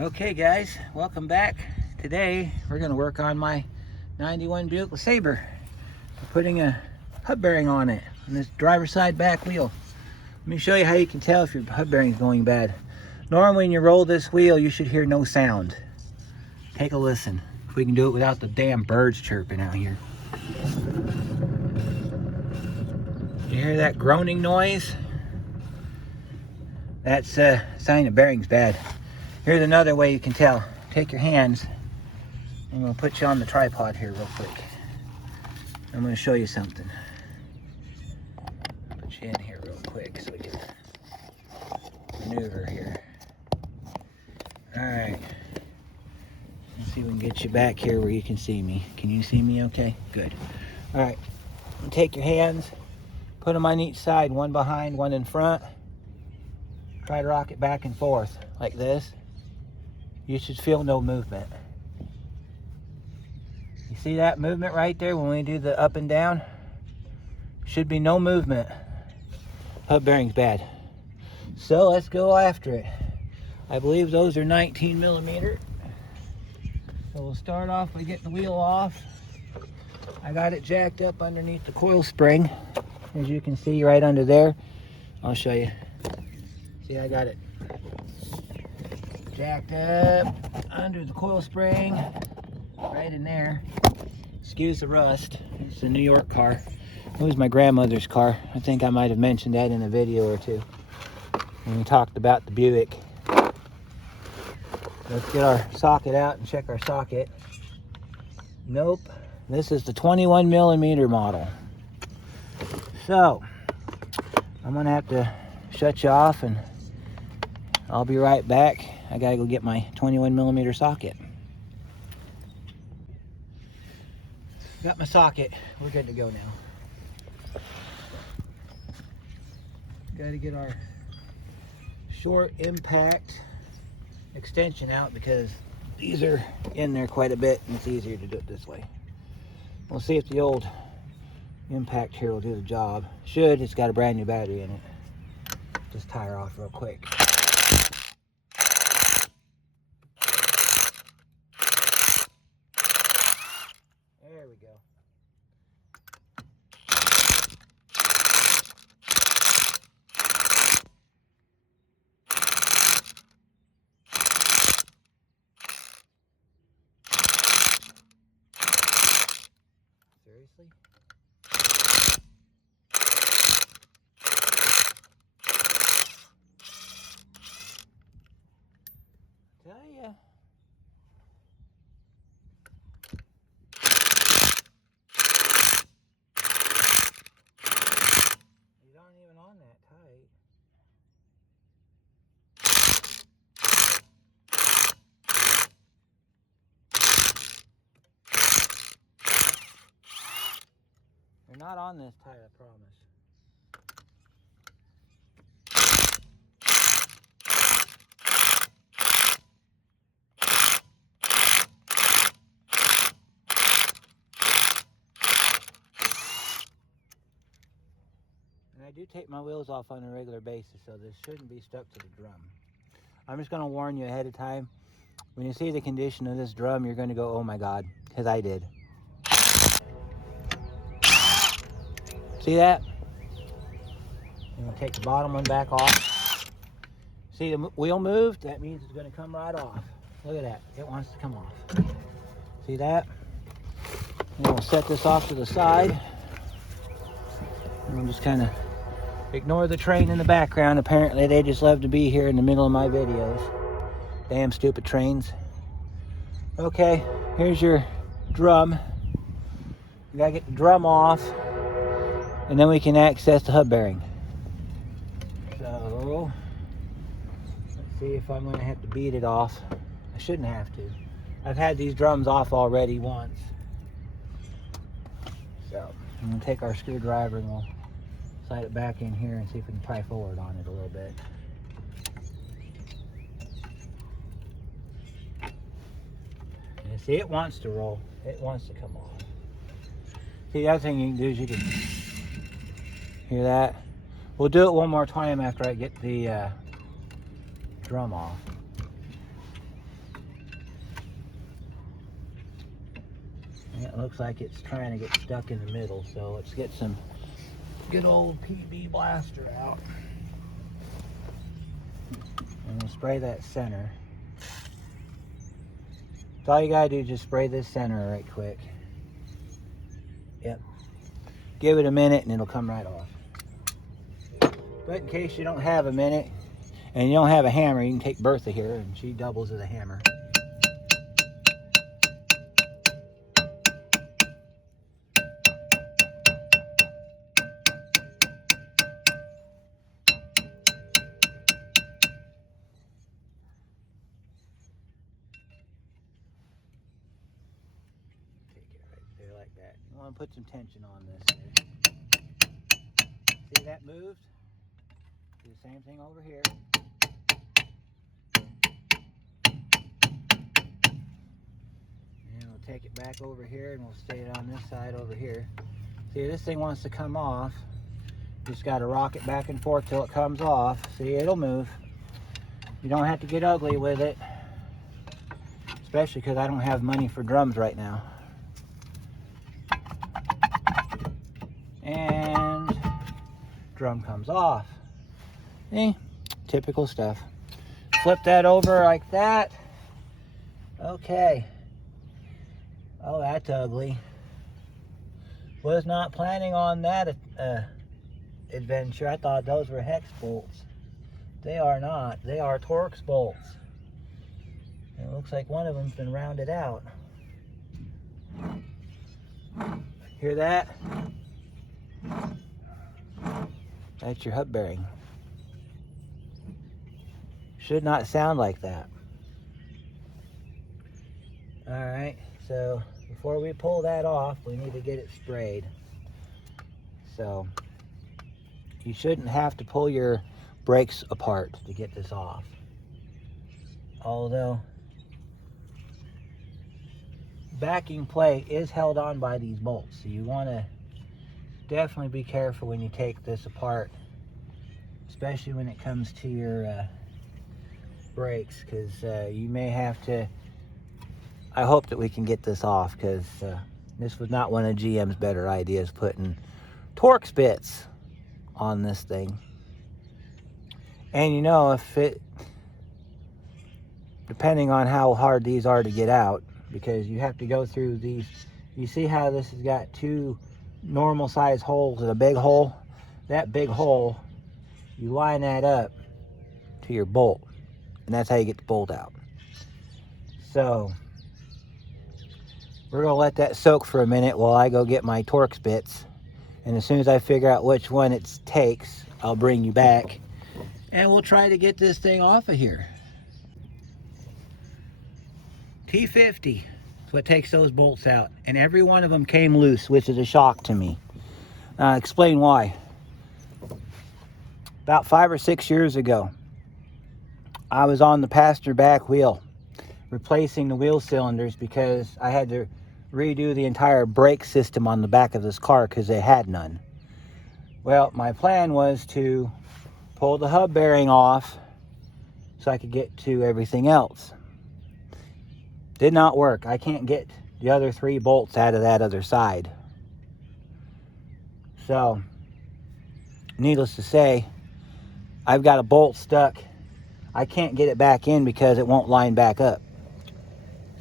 Okay guys, welcome back. Today we're going to work on my 91 Buick LeSabre. We're putting a hub bearing on it, on this driver's side back wheel. Let me show you how you can tell if your hub bearing is going bad. Normally when you roll this wheel you should hear no sound. Take a listen. If we can do it without the damn birds chirping out here. You hear that groaning noise? That's a sign the bearing's bad. Here's another way you can tell. Take your hands. I'm going to put you on the tripod here real quick. I'm going to show you something. Put you in here real quick so we can maneuver here. Alright. Let's see if we can get you back here where you can see me. Can you see me okay? Good. Alright. Take your hands. Put them on each side. One behind, one in front. Try to rock it back and forth like this. You should feel no movement. You see that movement right there when we do the up and down? Should be no movement. Hub bearing's bad. So let's go after it. I believe those are 19 millimeter. So we'll start off by getting the wheel off. I got it jacked up underneath the coil spring. As you can see right under there. I'll show you. See, I got it jacked up under the coil spring, right in there. Excuse the rust. It's a New York car. It was my grandmother's car. I think I might have mentioned that in a video or two when we talked about the Buick. Let's get our socket out and check our socket. Nope. This is the 21 millimeter model. So, I'm gonna have to shut you off and I'll be right back. I gotta go get my 21 millimeter socket. Got my socket. We're good to go now. Gotta get our short impact extension out because these are in there quite a bit and it's easier to do it this way. We'll see if the old impact here will do the job. Should. It's got a brand new battery in it. Just tie her off real quick. There we go. Seriously? Tell ya. These aren't even on that tight. They're not on this tight, I promise. And I do take my wheels off on a regular basis, so this shouldn't be stuck to the drum. I'm just going to warn you ahead of time. When you see the condition of this drum, you're going to go, oh my God, because I did. See that? I'm going to take the bottom one back off. See the wheel moved? That means it's going to come right off. Look at that. It wants to come off. See that? And we'll set this off to the side. And we'll just kind of ignore the train in the background. Apparently they just love to be here in the middle of my videos. Damn stupid trains. Okay, here's your drum. You gotta get the drum off and then we can access the hub bearing. So, let's see if I'm gonna have to beat it off. I shouldn't have to. I've had these drums off already once. So, I'm gonna take our screwdriver and we'll slide it back in here and see if we can pry forward on it a little bit. And see, it wants to roll. It wants to come off. See, the other thing you can do is you can hear that. We'll do it one more time after I get the drum off. It looks like it's trying to get stuck in the middle, so let's get some good old PB blaster out. And we'll spray that center. So all you gotta do is just spray this center right quick. Yep. Give it a minute and it'll come right off. But in case you don't have a minute and you don't have a hammer, you can take Bertha here and she doubles as a hammer. Like that. You want to put some tension on this here. See that moved? Do the same thing over here. And we'll take it back over here and we'll stay it on this side over here. See, this thing wants to come off. Just got to rock it back and forth till it comes off. See, it'll move. You don't have to get ugly with it. Especially because I don't have money for drums right now. And drum comes off. See? Typical stuff. Flip that over like that. Okay. Oh, that's ugly. Was not planning on that adventure. I thought those were hex bolts. They are not. They are Torx bolts. And it looks like one of them's been rounded out. Hear that? That's your hub bearing. Should not sound like that. Alright, so before we pull that off, we need to get it sprayed. So, you shouldn't have to pull your brakes apart to get this off. Although, backing plate is held on by these bolts, so you want to definitely be careful when you take this apart, especially when it comes to your brakes, because you may have to. I hope that we can get this off, because this was not one of GM's better ideas, putting Torx bits on this thing. And you know, if it, depending on how hard these are to get out, because you have to go through these. You see how this has got two normal size holes and a big hole? That big hole, you line that up to your bolt, and that's how you get the bolt out. So we're gonna let that soak for a minute while I go get my Torx bits, and as soon as I figure out which one it takes, I'll bring you back and we'll try to get this thing off of here. T50 is what takes those bolts out, and every one of them came loose, which is a shock to me. Explain why. About 5 or 6 years ago, I was on the passenger back wheel replacing the wheel cylinders because I had to redo the entire brake system on the back of this car because they had none. Well, my plan was to pull the hub bearing off so I could get to everything else. Did not work. I can't get the other 3 bolts out of that other side. So, needless to say, I've got a bolt stuck. I can't get it back in because it won't line back up.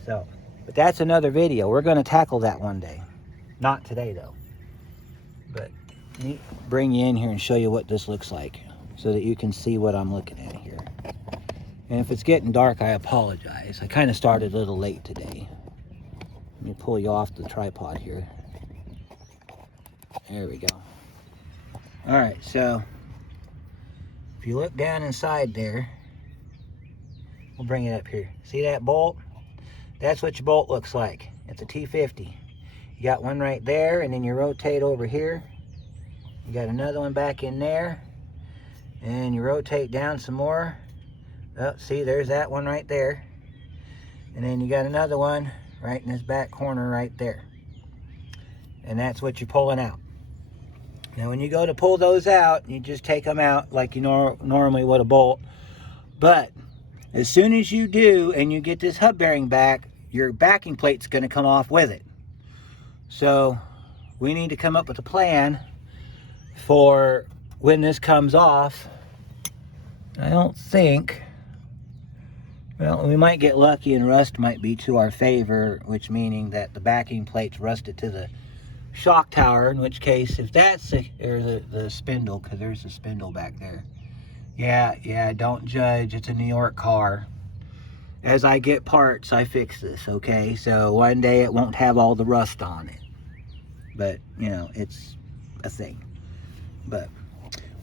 So, but that's another video. We're going to tackle that one day. Not today, though. But bring you in here and show you what this looks like so that you can see what I'm looking at here. And if it's getting dark, I apologize. I kind of started a little late today. Let me pull you off the tripod here. There we go. All right, so if you look down inside there, we'll bring it up here. See that bolt? That's what your bolt looks like. It's a T50. You got one right there, and then you rotate over here. You got another one back in there, and you rotate down some more. Oh, see, there's that one right there. And then you got another one right in this back corner right there. And that's what you're pulling out. Now, when you go to pull those out, you just take them out like you normally would a bolt. But as soon as you do and you get this hub bearing back, your backing plate's going to come off with it. So we need to come up with a plan for when this comes off. I don't think, well, we might get lucky and rust might be to our favor, which meaning that the backing plate's rusted to the shock tower, in which case, if that's the spindle, because there's a spindle back there. Yeah, don't judge. It's a New York car. As I get parts, I fix this, okay? So one day it won't have all the rust on it. But, you know, it's a thing. But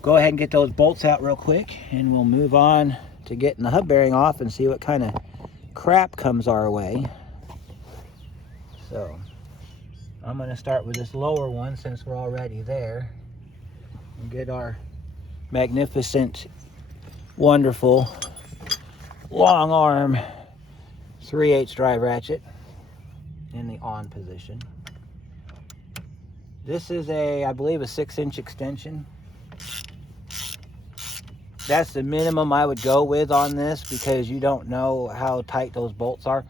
go ahead and get those bolts out real quick, and we'll move on to getting the hub bearing off and see what kind of crap comes our way. So I'm going to start with this lower one since we're already there, and get our magnificent, wonderful, long arm 3/8 drive ratchet in the on position. This is I believe a 6-inch extension. That's the minimum I would go with on this, because you don't know how tight those bolts are.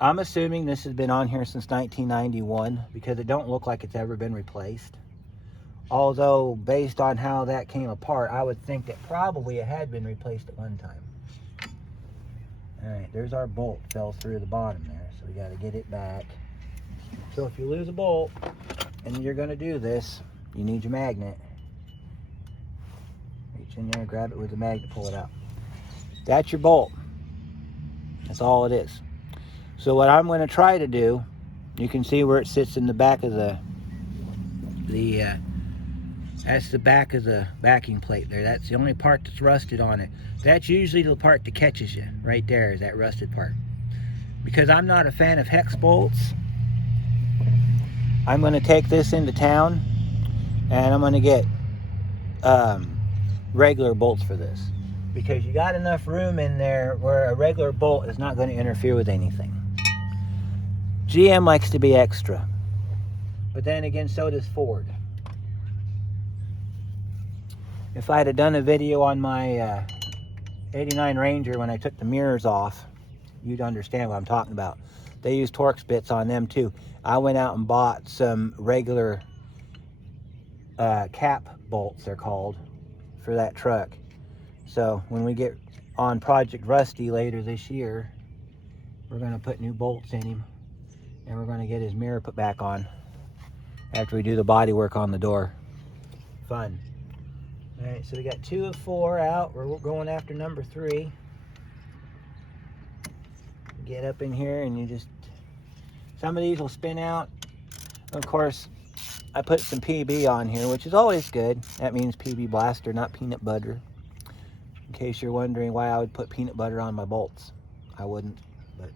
I'm assuming this has been on here since 1991, because it don't look like it's ever been replaced. Although, based on how that came apart, I would think that probably it had been replaced at one time. Alright, there's our bolt. Fell through the bottom there, so we got to get it back. So if you lose a bolt, and you're going to do this, you need your magnet. Reach in there, grab it with the magnet, pull it out. That's your bolt. That's all it is. So what I'm going to try to do, you can see where it sits in the back of that's the back of the backing plate there. That's the only part that's rusted on it. That's usually the part that catches you. Right there is that rusted part. Because I'm not a fan of hex bolts, I'm going to take this into town, and I'm going to get regular bolts for this. Because you got enough room in there where a regular bolt is not going to interfere with anything. GM likes to be extra. But then again, so does Ford. If I had done a video on my 89 Ranger when I took the mirrors off, you'd understand what I'm talking about. They use Torx bits on them too. I went out and bought some regular cap bolts, they're called, for that truck. So when we get on Project Rusty later this year, we're going to put new bolts in him, and we're going to get his mirror put back on after we do the body work on the door. Fun. Alright, so we got 2 of 4 out. We're going after number 3. Get up in here, and you just, some of these will spin out. Of course, I put some PB on here, which is always good. That means PB Blaster, not peanut butter. In case you're wondering why I would put peanut butter on my bolts. I wouldn't. But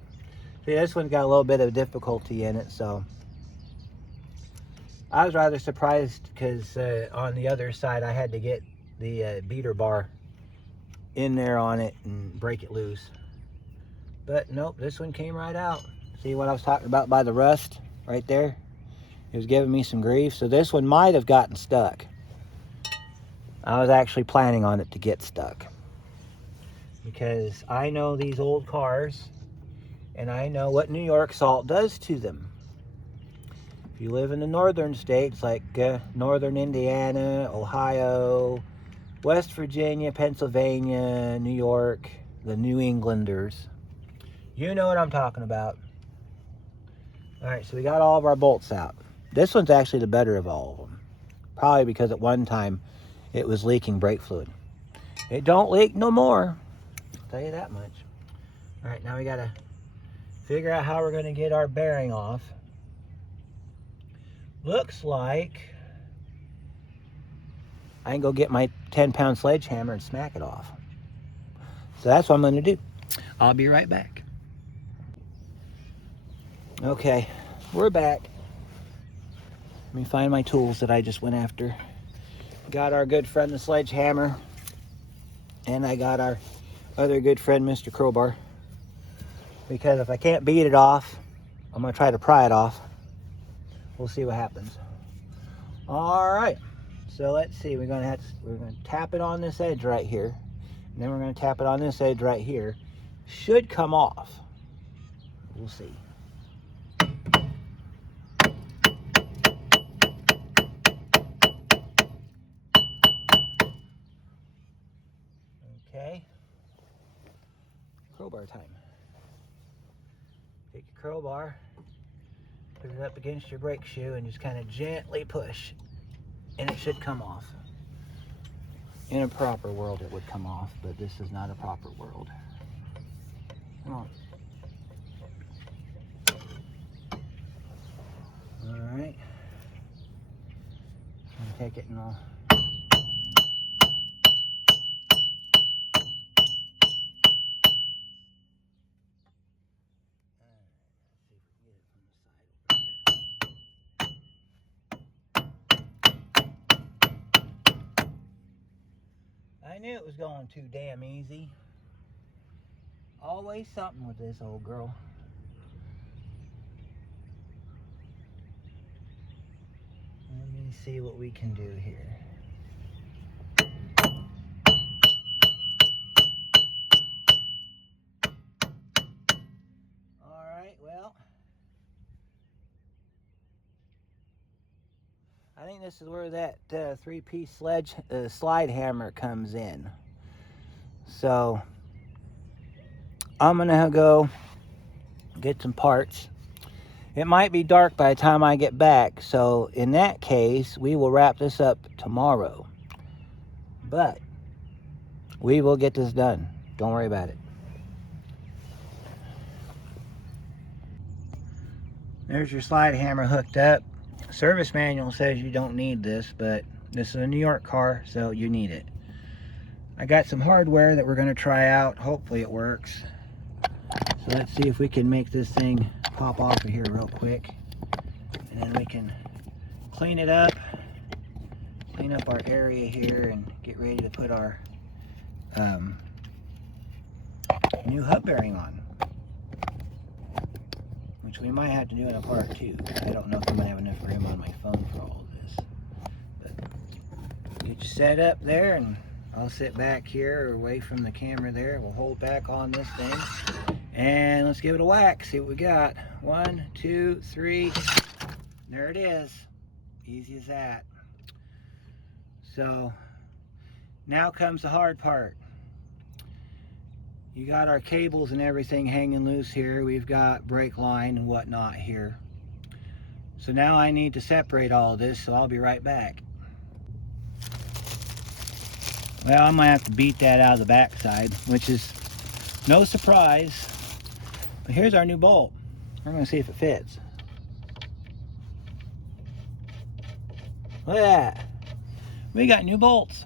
see, this one's got a little bit of difficulty in it, so I was rather surprised, because on the other side I had to get the beater bar in there on it and break it loose. But nope, this one came right out. See what I was talking about by the rust right there? It was giving me some grief. So this one might have gotten stuck. I was actually planning on it to get stuck, because I know these old cars, and I know what New York salt does to them. If you live in the northern states like northern Indiana, Ohio, West Virginia, Pennsylvania, New York, the New Englanders, you know what I'm talking about. Alright, so we got all of our bolts out. This one's actually the better of all of them. Probably because at one time it was leaking brake fluid. It don't leak no more, I'll tell you that much. Alright, now we gotta figure out how we're gonna get our bearing off. Looks like I can go get my 10-pound sledgehammer and smack it off. So that's what I'm going to do. I'll be right back. Okay, we're back. Let me find my tools that I just went after. Got our good friend the sledgehammer, and I got our other good friend Mr. Crowbar. Because if I can't beat it off, I'm going to try to pry it off. We'll see what happens. All right. So let's see. We're going to tap it on this edge right here, and then we're going to tap it on this edge right here. Should come off. We'll see. Crowbar time. Take your crowbar, put it up against your brake shoe, and just kind of gently push, and it should come off. In a proper world, it would come off, but this is not a proper world. Come on. All right. I'm gonna take it and I'll. I knew it was going too damn easy. Always something with this old girl. Let me see what we can do here. Alright, well, I think this is where that three-piece slide hammer comes in. So I'm gonna go get some parts. It might be dark by the time I get back, so in that case we will wrap this up tomorrow, but we will get this done. Don't worry about it. There's your slide hammer hooked up. Service manual says you don't need this, but this is a New York car, so you need it. I got some hardware that we're going to try out. Hopefully it works. So let's see if we can make this thing pop off of here real quick. And then we can clean it up, clean up our area here, and get ready to put our new hub bearing on. Which we might have to do in a part two. I don't know if I'm going to have enough room on my phone for all of this. But get you set up there, and I'll sit back here away from the camera there. We'll hold back on this thing. And let's give it a whack, see what we got. 1, 2, 3. There it is. Easy as that. So now comes the hard part. You got our cables and everything hanging loose here. We've got brake line and whatnot here. So now I need to separate all of this, so I'll be right back. Well, I might have to beat that out of the backside, which is no surprise. But here's our new bolt. We're going to see if it fits. Look at that. We got new bolts.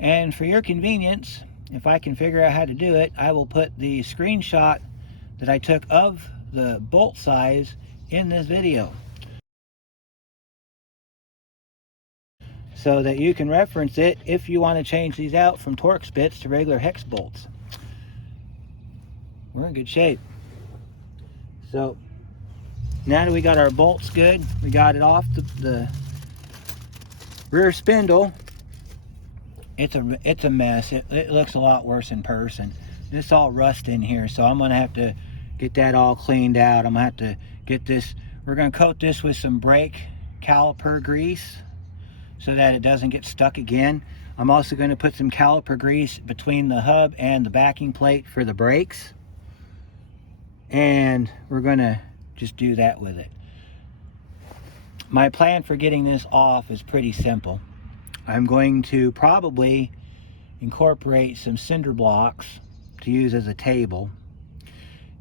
And for your convenience, if I can figure out how to do it, I will put the screenshot that I took of the bolt size in this video, so that you can reference it if you want to change these out from Torx bits to regular hex bolts. We're in good shape. So now that we got our bolts good, we got it off the rear spindle. It's a mess. It looks a lot worse in person. This all rust in here, so I'm gonna have to get that all cleaned out. I'm gonna have to get this. We're gonna coat this with some brake caliper grease so that it doesn't get stuck again. I'm also gonna put some caliper grease between the hub and the backing plate for the brakes, and we're gonna just do that with it. My plan for getting this off is pretty simple. I'm going to probably incorporate some cinder blocks to use as a table,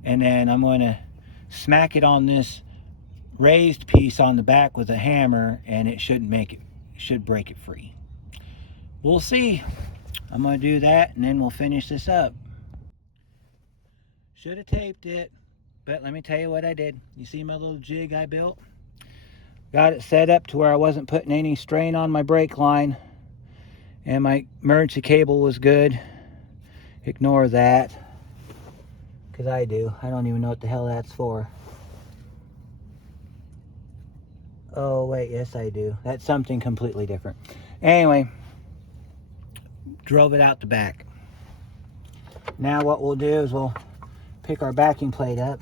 and then I'm going to smack it on this raised piece on the back with a hammer, and it should break it free. We'll see. I'm going to do that, and then we'll finish this up. Should have taped it, but let me tell you what I did. You see my little jig I built? Got it set up to where I wasn't putting any strain on my brake line, and my emergency cable was good. Ignore that, because I don't even know what the hell that's for. Oh wait, yes I do. That's something completely different. Anyway, drove it out the back. Now what we'll do is we'll pick our backing plate up.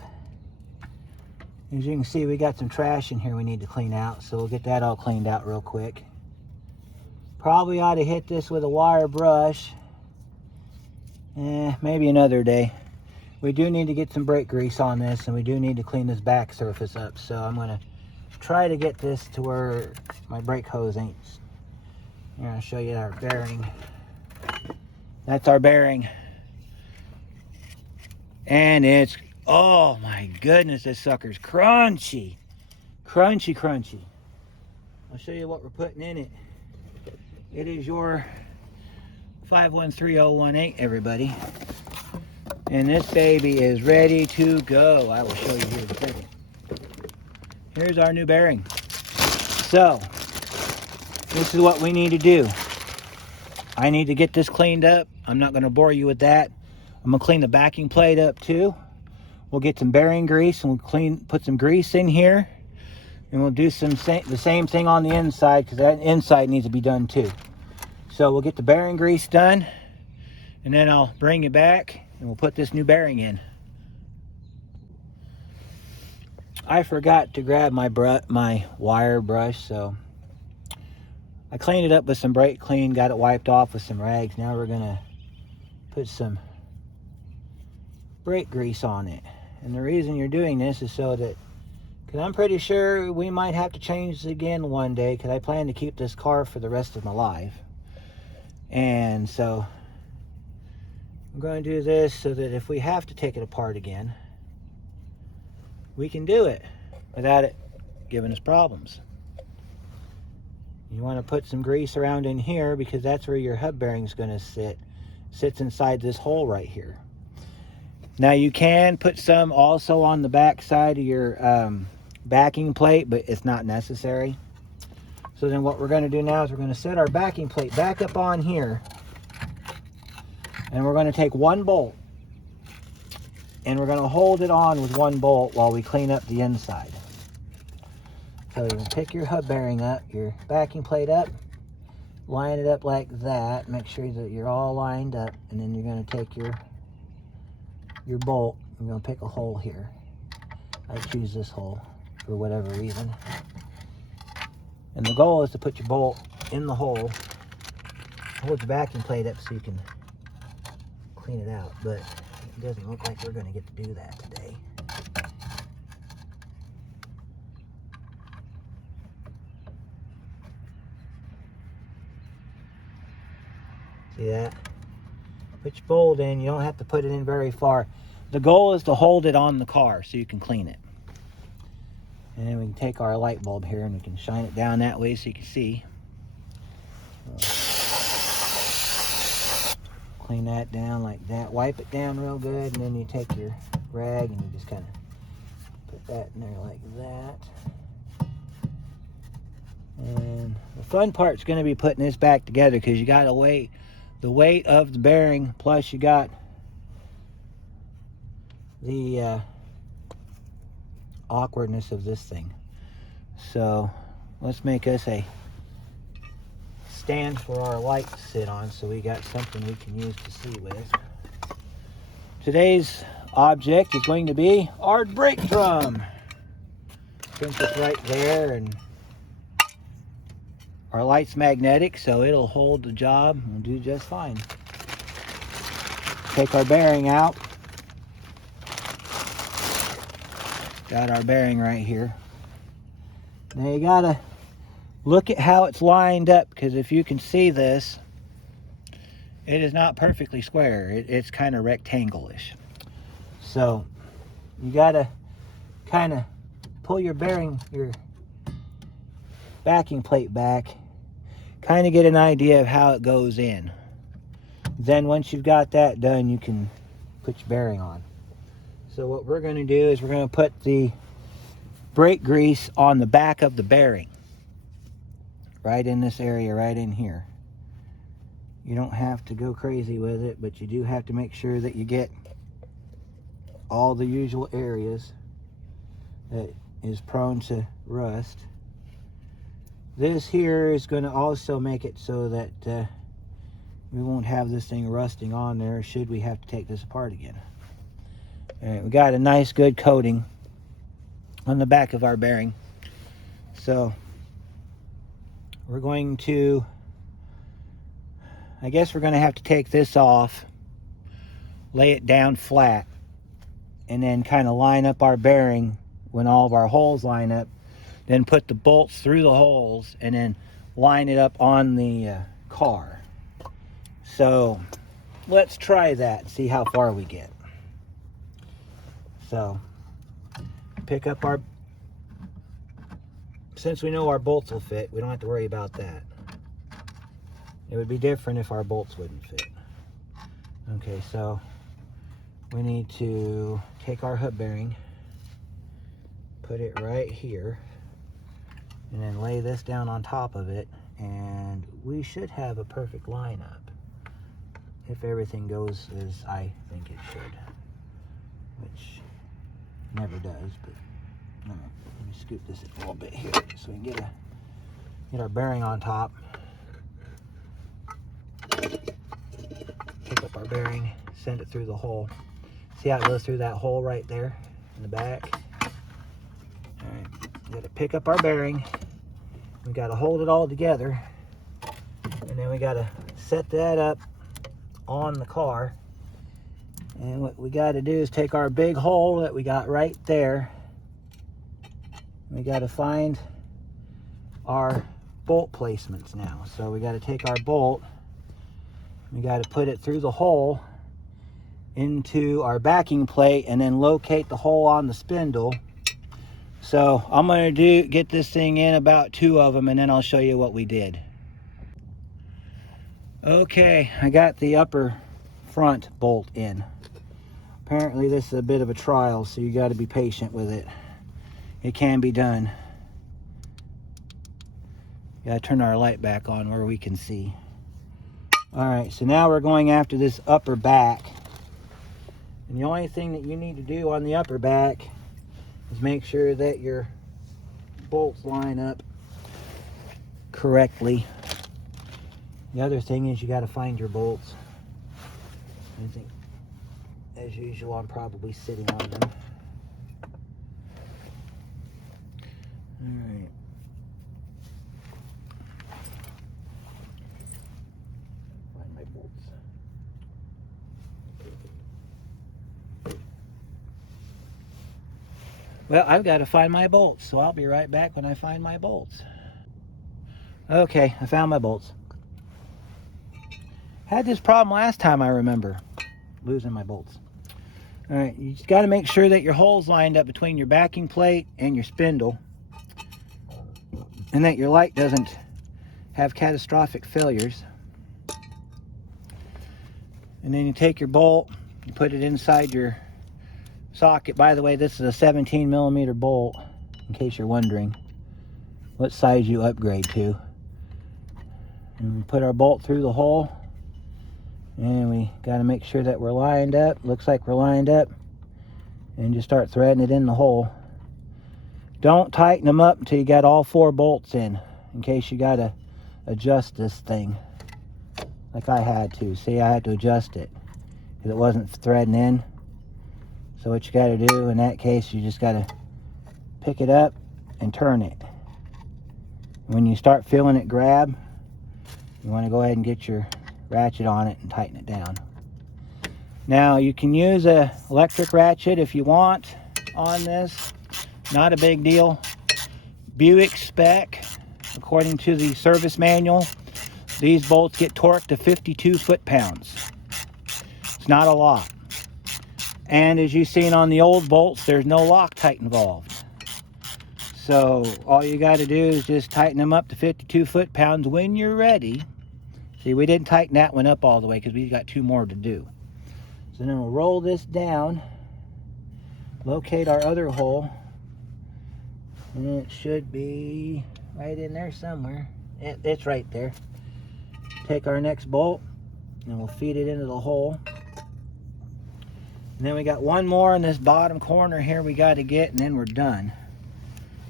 As you can see, we got some trash in here we need to clean out, so we'll get that all cleaned out real quick. Probably ought to hit this with a wire brush. Maybe another day. we do need to get some brake grease on this, and we do need to clean this back surface up. So I'm going to try to get this to where my brake hose ain't. Here, I'll show you our bearing. That's our bearing. And it's, oh my goodness, this sucker's crunchy. Crunchy, crunchy. I'll show you what we're putting in it. It is your 513018, everybody. And this baby is ready to go. I will show you here in a second. Here's our new bearing. So, this is what we need to do. I need to get this cleaned up. I'm not going to bore you with that. I'm going to clean the backing plate up too. We'll get some bearing grease and we'll put some grease in here. And we'll do the same thing on the inside, because that inside needs to be done too. So we'll get the bearing grease done, and then I'll bring you back and we'll put this new bearing in. I forgot to grab my wire brush, so I cleaned it up with some brake clean, got it wiped off with some rags. Now we're gonna put some brake grease on it. And the reason you're doing this is so that, because I'm pretty sure we might have to change this again one day, because I plan to keep this car for the rest of my life. And so I'm going to do this so that if we have to take it apart again, we can do it without it giving us problems. You want to put some grease around in here, because that's where your hub bearing is going to sit. Sits inside this hole right here. Now you can put some also on the back side of your backing plate, but it's not necessary. So then what we're going to do now is we're going to set our backing plate back up on here, and we're going to take one bolt and we're going to hold it on with one bolt while we clean up the inside. So you'll pick your hub bearing up, your backing plate up, line it up like that, make sure that you're all lined up, and then you're going to take your bolt. I'm going to pick a hole here. I choose this hole for whatever reason. And the goal is to put your bolt in the hole, hold your backing plate up so you can clean it out, but it doesn't look like we're going to get to do that today. See that? Put your bolt in. You don't have to put it in very far. The goal is to hold it on the car so you can clean it. And then we can take our light bulb here and we can shine it down that way so you can see. Clean that down like that. Wipe it down real good, and then you take your rag and you just kind of put that in there like that. And the fun part's going to be putting this back together, because you got to weigh the weight of the bearing, plus you got the awkwardness of this thing. So let's make us a stand for our light to sit on, so we got something we can use to see with. Today's object is going to be our brake drum. Since it's right there, and our light's magnetic, so it'll hold the job and do just fine. Take our bearing out. Got our bearing right here. Now you gotta look at how it's lined up, because if you can see this, it is not perfectly square. It's kind of rectangle-ish. So you gotta kind of pull your bearing, your backing plate back, kind of get an idea of how it goes in. Then once you've got that done, you can put your bearing on. So what we're going to do is we're going to put the brake grease on the back of the bearing, right in this area, right in here. You don't have to go crazy with it, but you do have to make sure that you get all the usual areas that is prone to rust. This here is going to also make it so that we won't have this thing rusting on there should we have to take this apart again. All right, we got a nice good coating on the back of our bearing. So we're going to, I guess we're going to have to take this off, lay it down flat, and then kind of line up our bearing when all of our holes line up. Then put the bolts through the holes and then line it up on the car. So let's try that and see how far we get. So pick up our, since we know our bolts will fit, we don't have to worry about that. It would be different if our bolts wouldn't fit. Okay, so we need to take our hub bearing, put it right here, and then lay this down on top of it, and we should have a perfect lineup if everything goes as I think it should, which never does. But all right, let me scoot this a little bit here so we can get our bearing on top. Pick up our bearing, send it through the hole. See how it goes through that hole right there in the back? All right, we got to pick up our bearing. We got to hold it all together, and then we got to set that up on the car. And what we got to do is take our big hole that we got right there. We got to find our bolt placements now. So we got to take our bolt, we got to put it through the hole into our backing plate, and then locate the hole on the spindle. So I'm going to get this thing in about 2 of them, and then I'll show you what we did. Okay, I got the upper front bolt in. Apparently this is a bit of a trial, so you got to be patient with it. It can be done. Got to turn our light back on where we can see. All right, so now we're going after this upper back. And the only thing that you need to do on the upper back is make sure that your bolts line up correctly. The other thing is you got to find your bolts. I think, as usual, I'm probably sitting on them. All right. Find my bolts. Well, I've got to find my bolts, so I'll be right back when I find my bolts. Okay, I found my bolts. Had this problem last time, I remember, losing my bolts. All right, you just got to make sure that your hole's lined up between your backing plate and your spindle, and that your light doesn't have catastrophic failures. And then you take your bolt, you put it inside your socket. By the way, this is a 17 millimeter bolt, in case you're wondering what size you upgrade to. And we put our bolt through the hole, and we got to make sure that we're lined up. Looks like we're lined up, and just start threading it in the hole. Don't tighten them up until you got all 4 bolts in case you got to adjust this thing like I had to. See, I had to adjust it because it wasn't threading in. So what you got to do in that case, you just got to pick it up and turn it. When you start feeling it grab, you want to go ahead and get your ratchet on it and tighten it down. Now you can use a electric ratchet if you want on this. Not a big deal. Buick spec, according to the service manual, these bolts get torqued to 52 foot-pounds. It's not a lot. And as you've seen on the old bolts, there's no Loctite involved. So all you got to do is just tighten them up to 52 foot-pounds when you're ready. See, we didn't tighten that one up all the way because we got 2 more to do. So then we'll roll this down, locate our other hole, and it should be right in there somewhere. It's right there. Take our next bolt, and we'll feed it into the hole. And then we got 1 more in this bottom corner here we got to get, and then we're done.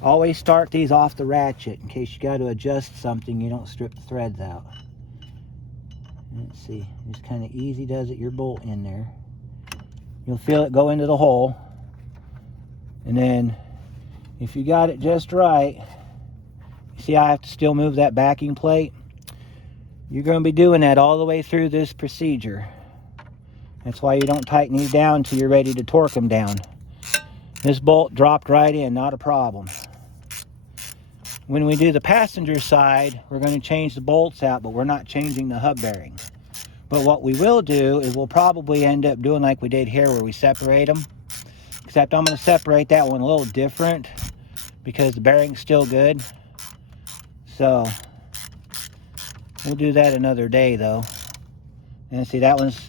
Always start these off the ratchet in case you got to adjust something, you don't strip the threads out. Let's see, just kind of easy does it your bolt in there. You'll feel it go into the hole. And then if you got it just right, you see I have to still move that backing plate. You're going to be doing that all the way through this procedure. That's why you don't tighten these down until you're ready to torque them down. This bolt dropped right in, not a problem. When we do the passenger side, we're going to change the bolts out, but we're not changing the hub bearing. But what we will do is we'll probably end up doing like we did here, where we separate them. Except I'm going to separate that one a little different because the bearing's still good. So we'll do that another day though. And see, that one's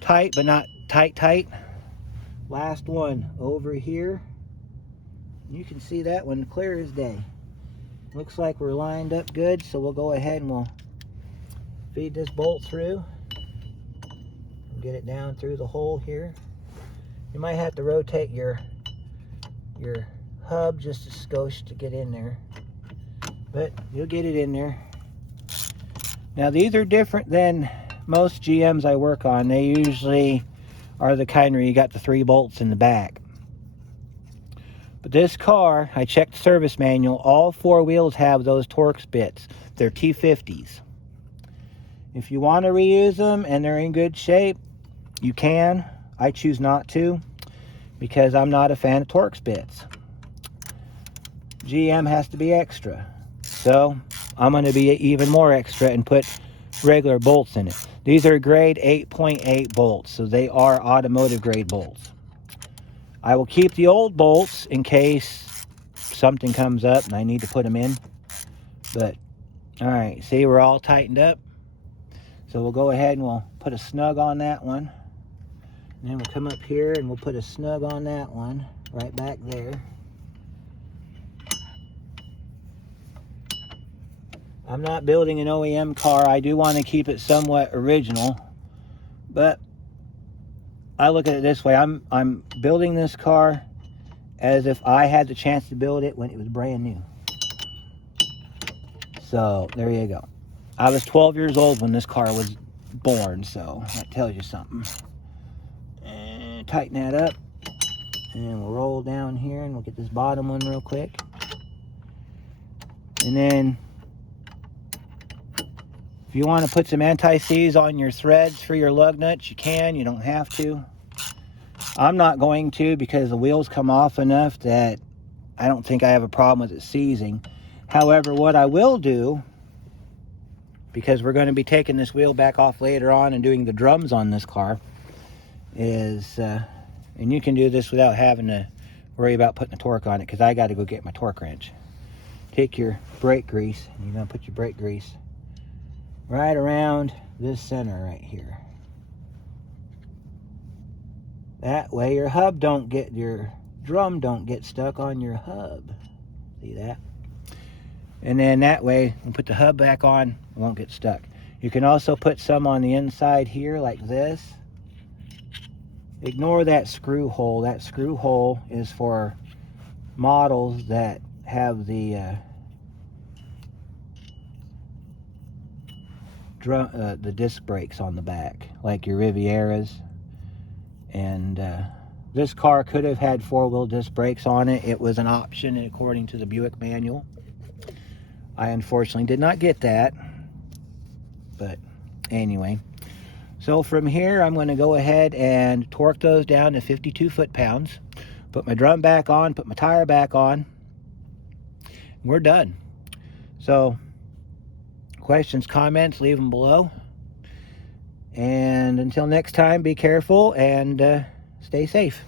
tight, but not tight. Last one over here. You can see that one clear as day. Looks like we're lined up good, so we'll go ahead and we'll feed this bolt through. Get it down through the hole here. You might have to rotate your hub just a skosh to get in there, but you'll get it in there. Now these are different than most GMs I work on. They usually are the kind where you got the 3 bolts in the back. But this car, I checked the service manual, all 4 wheels have those Torx bits. They're T50s. If you want to reuse them and they're in good shape, you can. I choose not to because I'm not a fan of Torx bits. GM has to be extra. So I'm going to be even more extra and put regular bolts in it. These are grade 8.8 bolts, so they are automotive grade bolts. I will keep the old bolts in case something comes up and I need to put them in. But, alright, see, we're all tightened up. So we'll go ahead and we'll put a snug on that one. And then we'll come up here and we'll put a snug on that one, right back there. I'm not building an OEM car. I do want to keep it somewhat original. But I look at it this way. I'm building this car as if I had the chance to build it when it was brand new. So there you go. I was 12 years old when this car was born, so that tells you something. And tighten that up. And we'll roll down here and we'll get this bottom one real quick. And then if you want to put some anti-seize on your threads for your lug nuts, you can. You don't have to. I'm not going to because the wheels come off enough that I don't think I have a problem with it seizing. However, what I will do, because we're going to be taking this wheel back off later on and doing the drums on this car, is, and you can do this without having to worry about putting a torque on it, because I got to go get my torque wrench. Take your brake grease, and you're going to put your brake grease right around this center right here. That way your drum don't get stuck on your hub. See that? And then that way, we'll put the hub back on, it won't get stuck. You can also put some on the inside here like this. Ignore that screw hole. That screw hole is for models that have the disc brakes on the back, like your Rivieras. And this car could have had 4-wheel disc brakes on it. It was an option according to the Buick manual. I unfortunately did not get that. But anyway. So from here, I'm going to go ahead and torque those down to 52 foot-pounds. Put my drum back on, put my tire back on. We're done. So, questions, comments, leave them below. And until next time, be careful and stay safe.